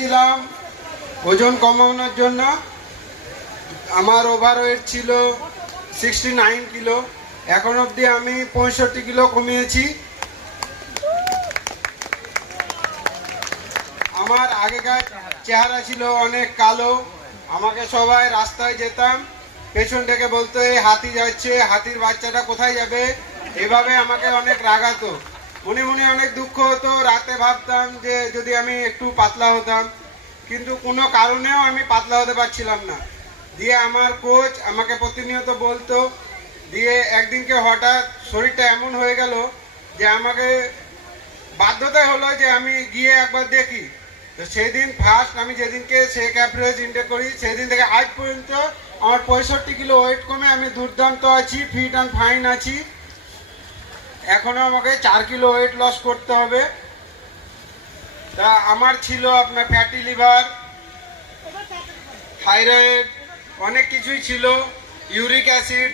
ছিলাম ওজন কমানোর জন্য। আমার ওভারওয়েট ছিল 69 কিলো। এখন অবধি আমি 65 কিলো কমিয়েছি। আমার আগেকার চেহারা ছিল অনেক কালো। আমাকে সবাই রাস্তায় যেতাম পেছন থেকে বলতো এই হাতি যাচ্ছে, হাতির বাচ্চাটা কোথায় যাবে, এভাবে আমাকে অনেক রাগাতো। মনে মনে অনেক দুঃখ হতো। রাতে ভাবতাম যে যদি আমি একটু পাতলা হতাম, কিন্তু কোনো কারণেও আমি পাতলা হতে পারছিলাম না। দিয়ে আমার কোচ আমাকে প্রতিনিয়ত বলতো। দিয়ে একদিনকে হঠাৎ শরীরটা এমন হয়ে গেল যে আমাকে বাধ্যতাই হলো যে আমি গিয়ে একবার দেখি। তো সেই দিন ফার্স্ট আমি যেদিনকে শেক অ্যাপ্রোচ ইনটেক করি, সেই দিন থেকে আজ পর্যন্ত আমার 65 কিলো ওয়েট কমে আমি দুর্দান্ত আছি, ফিট অ্যান্ড ফাইন আছি। এখনও আমাকে 4 কিলো ওয়েট লস করতে হবে। তা আমার ছিল আপনার ফ্যাটি লিভার, থাইরয়েড, অনেক কিছুই ছিল, ইউরিক অ্যাসিড।